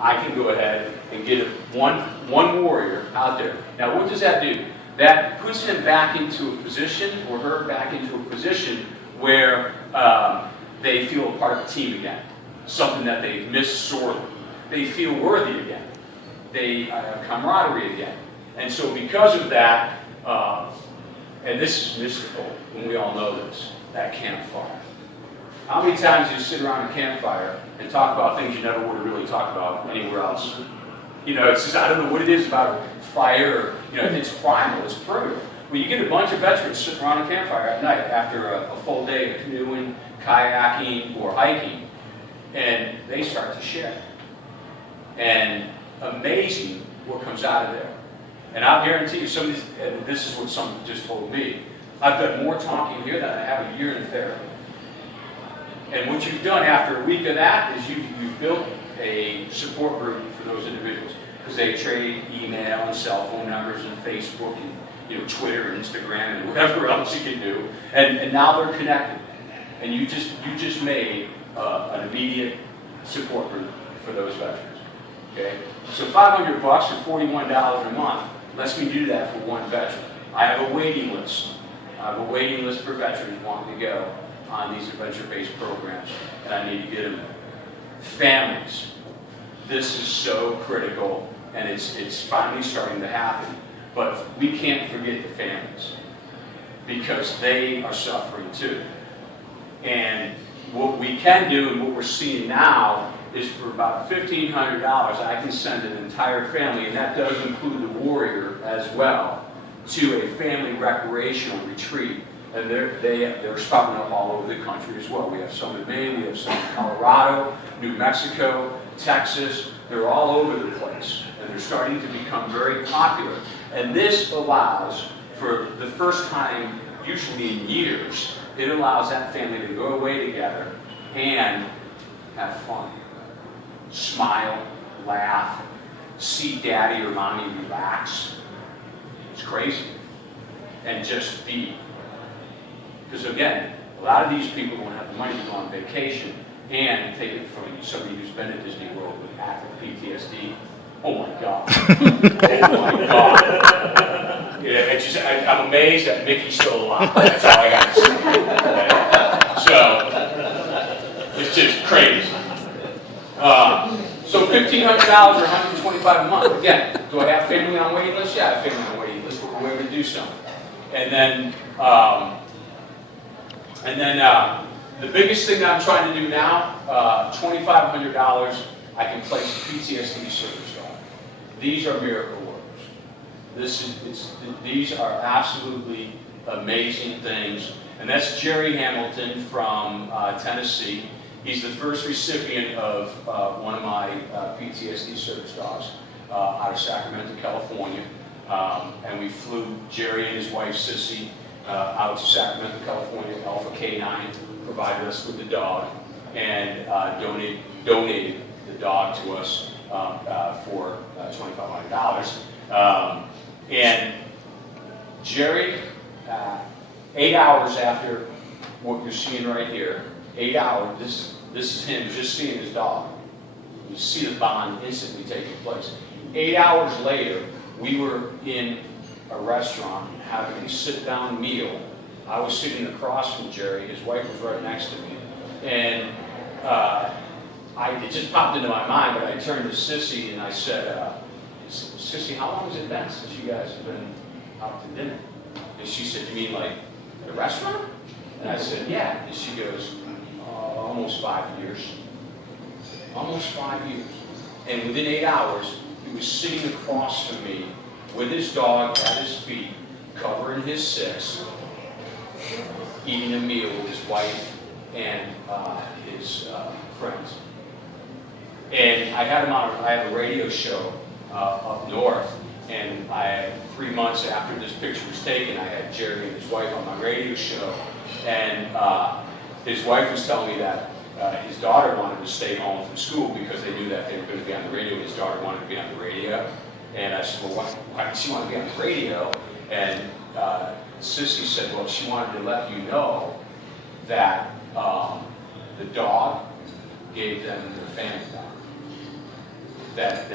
I can go ahead and get one warrior out there. Now, what does that do? That puts him back into a position, or her back into a position, where they feel a part of the team again. Something that they've missed sorely. They feel worthy again. They have camaraderie again. And so because of that, and this is mystical, and we all know this, that campfire. How many times do you sit around a campfire and talk about things you never would have really talked about anywhere else? You know, it's just, I don't know what it is about fire, you know, it's primal, it's primitive. Well, you get a bunch of veterans sitting around a campfire at night after a full day of canoeing, kayaking, or hiking, and they start to share. And amazing what comes out of there. And I'll guarantee you, some of these, and this is what someone just told me, I've done more talking here than I have a year in therapy. And what you've done after a week of that is you've built a support group for those individuals, because they trade email and cell phone numbers and Facebook and, you know, Twitter and Instagram and whatever else you can do, and now they're connected. And you just made an immediate support group for those veterans. Okay, so $500 or $41 a month lets me do that for one veteran. I have a waiting list. I have a waiting list for veterans wanting to go on these adventure-based programs, and I need to get them there. Families. This is so critical, and it's finally starting to happen. But we can't forget the families, because they are suffering too. And what we can do, and what we're seeing now, is for about $1,500, I can send an entire family, and that does include the warrior as well, to a family recreational retreat. And they're sprouting up all over the country as well. We have some in Maine, we have some in Colorado, New Mexico, Texas. They're all over the place, and they're starting to become very popular. And this allows, for the first time, usually in years, it allows that family to go away together and have fun. Smile, laugh, see daddy or mommy relax. It's crazy. And just be. Because again, a lot of these people don't have the money to go on vacation, and take it from somebody who's been at Disney World with active PTSD. Oh my God. Oh my God. Yeah, I'm amazed that Mickey's still alive. That's all I got to say. Okay? So, it's just crazy. So $1,500 or $125 a month. Again, do I have family on waiting list? Yeah, I have family on waiting list, but we're going to do something. And then the biggest thing that I'm trying to do now, $2,500, I can place a PTSD service dog. These are miracle workers. These are absolutely amazing things. And that's Jerry Hamilton from Tennessee. He's the first recipient of one of my PTSD service dogs out of Sacramento, California. And we flew Jerry and his wife, Sissy, out to Sacramento, California. Alpha K9 provided us with the dog and donated the dog to us for $2,500. And Jerry, 8 hours after what you're seeing right here, 8 hours, this is him just seeing his dog. You see the bond instantly taking place. 8 hours later, we were in a restaurant having a sit-down meal. I was sitting across from Jerry. His wife was right next to me. And it just popped into my mind, but I turned to Sissy and I said, Sissy, how long has it been since you guys have been out to dinner? And she said, you mean like the restaurant? And I said, yeah. And she goes, almost 5 years. Almost 5 years. And within 8 hours, he was sitting across from me with his dog at his feet, covering his 6, eating a meal with his wife and his friends. And I had him on. I have a radio show up north, and 3 months after this picture was taken, I had Jerry and his wife on my radio show, and his wife was telling me that his daughter wanted to stay home from school because they knew that they were going to be on the radio. His daughter wanted to be on the radio, and I said, well, why did she want to be on the radio? And Sissy said, well, she wanted to let you know that the dog gave them their family back. that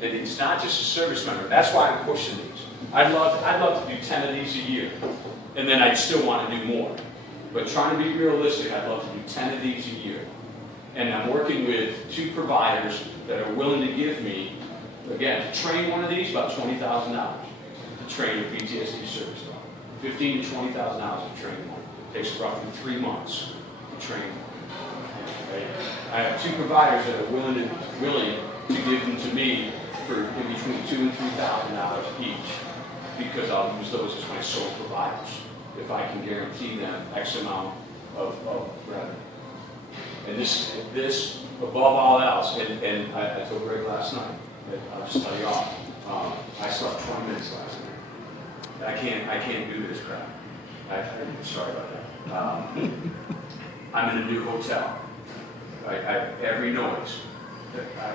it's not just a service member. That's why I'm pushing these. I'd love to do 10 of these a year, and then I'd still want to do more. But trying to be realistic, I'd love to do 10 of these a year. And I'm working with 2 providers that are willing to give me, again, to train one of these, about $20,000 to train a PTSD service dog. $15,000 to $20,000 to train one. It takes roughly 3 months to train one. Right? I have 2 providers that are willing to give them to me for in between $2,000 and $3,000 each, because I'll use those as my sole providers if I can guarantee them X amount of revenue. And this above all else, and I told Greg last night, I'll just tell you all, I slept 20 minutes last night. I can't do this crap. I'm sorry about that. I'm in a new hotel. Every noise, I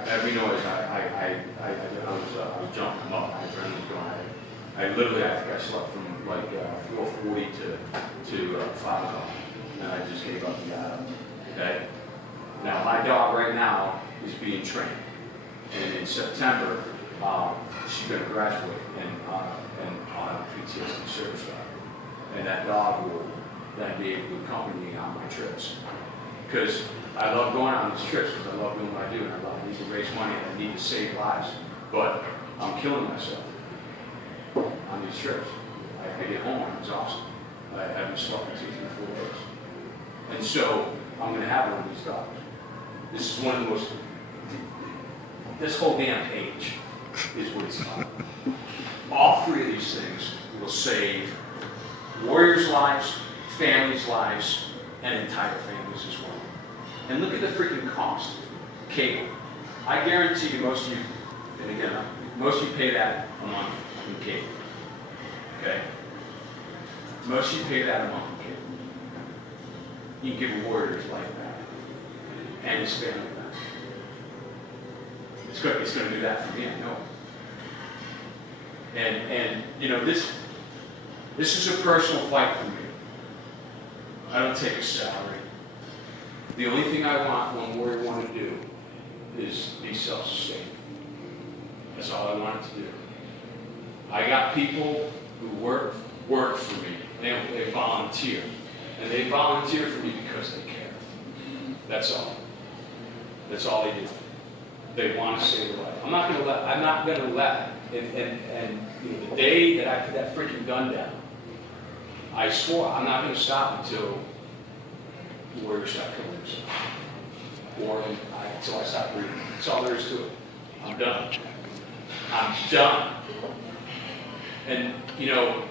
was jumping them up. My adrenaline's going. I literally, I think I slept from like 4:40 to 5 o'clock, and I just gave up and got up. Okay. Now my dog right now is being trained, and in September she's going to graduate on a PTSD service dog, and that dog will then be able to accompany me on my trips. Because I love going on these trips, because I love doing what I do, and I need to raise money, and I need to save lives. But I'm killing myself on these trips. I get home, I'm exhausted. I haven't slept in 2, 3, 4 days. And so I'm going to have one of these dogs. This is one of the most, this whole damn page is what it's about. All 3 of these things will save warriors' lives, families' lives, and entire families as well. And look at the freaking cost. Cable. I guarantee you most of you, and again, most of you pay that a month in cable. Okay? Most of you pay that a month in cable. You can give a warrior his life back. And his family back. It's going to do that for me, I know. And you know, this is a personal fight for me. I don't take a salary. The only thing I want one warrior want to do is be self-sustaining. That's all I want it to do. I got people who work for me. They volunteer. And they volunteer for me because they care. That's all. That's all they do. They want to save a life. I'm not going to let, and you know, the day that I put that freaking gun down, I swore I'm not going to stop until the warriors stop killing themselves. Or until I stop breathing. That's all there is to it. I'm done. I'm done. And, you know,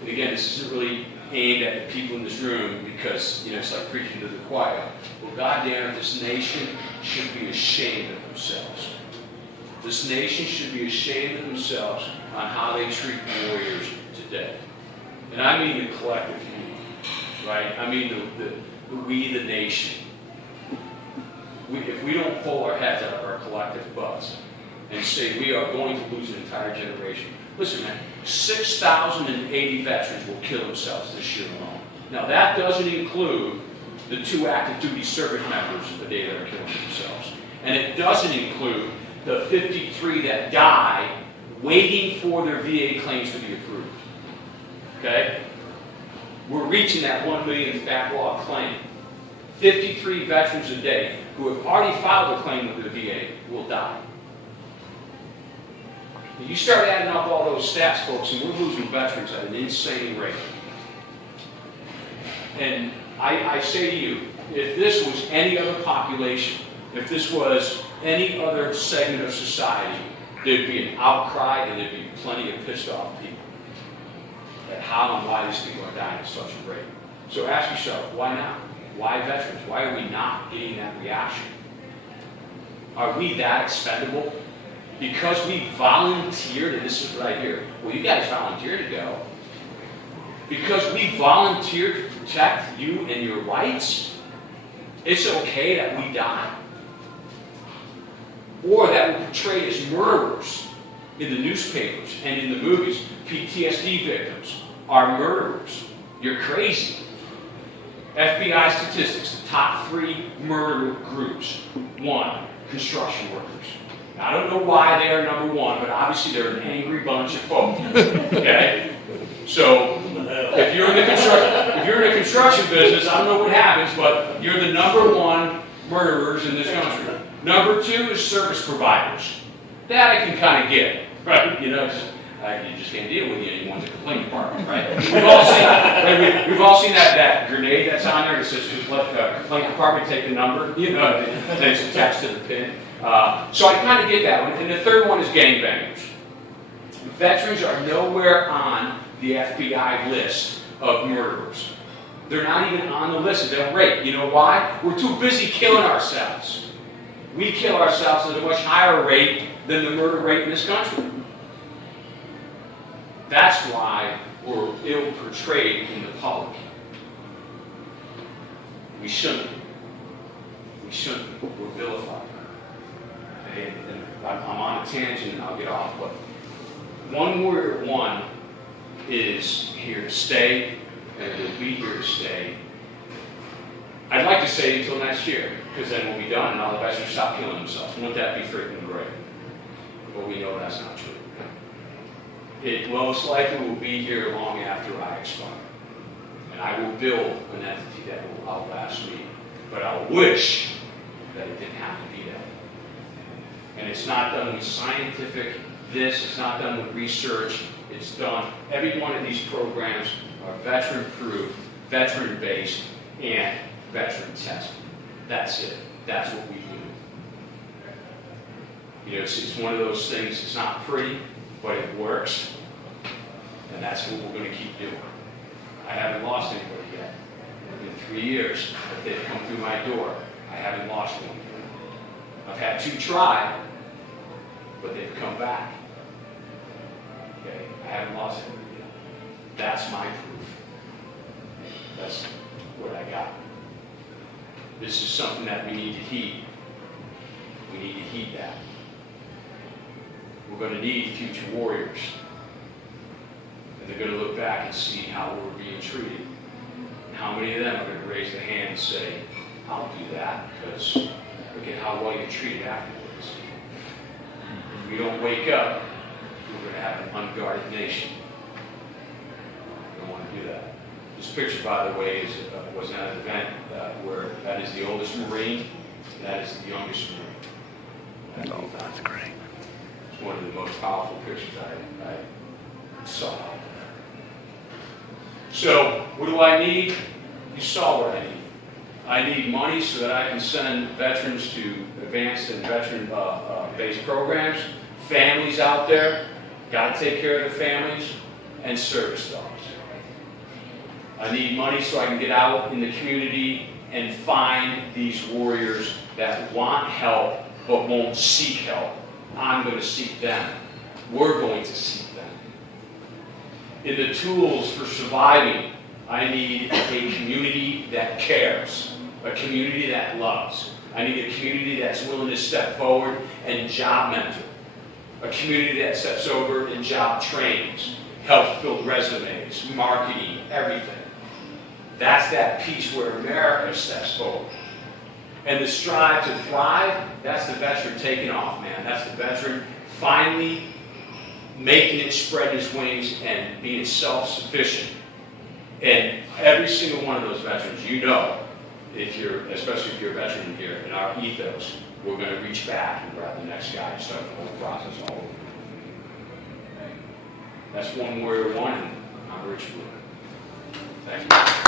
and again, this isn't really aimed at the people in this room because, you know, it's like preaching to the choir. Well, goddamn it, this nation should be ashamed of themselves. This nation should be ashamed of themselves on how they treat warriors today. And I mean the collective you, right? I mean we, the nation. If we don't pull our heads out of our collective butts and say we are going to lose an entire generation. Listen, man, 6,080 veterans will kill themselves this year alone. Now, that doesn't include the 2 active duty service members the day that are killing themselves. And it doesn't include the 53 that die waiting for their VA claims to be approved. Okay? We're reaching that 1 millionth backlog claim. 53 veterans a day who have already filed a claim with the VA will die. You start adding up all those stats, folks, and we're losing veterans at an insane rate. And I say to you, if this was any other population, if this was any other segment of society, there'd be an outcry and there'd be plenty of pissed off people at how and why these people are dying at such a rate. So ask yourself, why not? Why veterans? Why are we not getting that reaction? Are we that expendable? Because we volunteered, and this is what I hear, well, you guys volunteered to go. Because we volunteered to protect you and your rights, it's okay that we die. Or that we're portrayed as murderers in the newspapers and in the movies. PTSD victims are murderers. You're crazy. FBI statistics, the top 3 murder groups. 1, construction workers. I don't know why they are number one, but obviously they're an angry bunch of folk. Okay? So if you're in the construction business, I don't know what happens, but you're the number one murderers in this country. Number two is service providers. That I can kind of get, right? You know, you just can't deal with you anymore in the complaint department, right? We've all seen that grenade that's on there that says complaint department, take the number, you know, that's attached to the pin. So I kind of get that one. And the third one is gangbangers. Veterans are nowhere on the FBI list of murderers. They're not even on the list of their rate. You know why? We're too busy killing ourselves. We kill ourselves at a much higher rate than the murder rate in this country. That's why we're ill-portrayed in the public. We shouldn't. We shouldn't. We're vilified. And I'm on a tangent and I'll get off, but One Warrior One is here to stay, and will be here to stay. I'd like to say until next year, because then we'll be done and all the veterans stop killing themselves. Wouldn't that be freaking great? But we know that's not true. It most likely will be here long after I expire. And I will build an entity that will outlast me. But I wish that it didn't have to be that. And it's not done with scientific it's not done with research. It's done, every one of these programs are veteran-proof, veteran-based, and veteran-tested. That's it. That's what we do. You know, it's one of those things, it's not pretty, but it works. And that's what we're going to keep doing. I haven't lost anybody yet. In 3 years that they've come through my door, I haven't lost one yet. I've had 2 try, but they've come back. Okay, I haven't lost anybody yet. That's my proof. That's what I got. This is something that we need to heed. We need to heed that. We're going to need future warriors. And they're going to look back and see how we're being treated. And how many of them are going to raise their hand and say, I'll do that because look at how well you're treated afterwards. If we don't wake up, we're going to have an unguarded nation. We don't want to do that. This picture, by the way, was at an event where that is the oldest Marine, and that is the youngest Marine. Oh, that's great. It's one of the most powerful pictures I saw. So, what do I need? You saw what I need. I need money so that I can send veterans to advanced and veteran-based programs. Families out there, got to take care of the families, and service dogs. I need money so I can get out in the community and find these warriors that want help but won't seek help. I'm going to seek them. We're going to seek them. In the tools for surviving, I need a community that cares, a community that loves. I need a community that's willing to step forward and job mentor, a community that steps over and job trains, helps build resumes, marketing, everything. That's that piece where America steps forward. And the strive to thrive, that's the veteran taking off, man. That's the veteran finally making it, spreading his wings, and being self-sufficient. And every single one of those veterans, you know, especially if you're a veteran here, in our ethos, we're going to reach back and grab the next guy and start the whole process all over. That's One Warrior One, and I'm Rich Brewer. Thank you.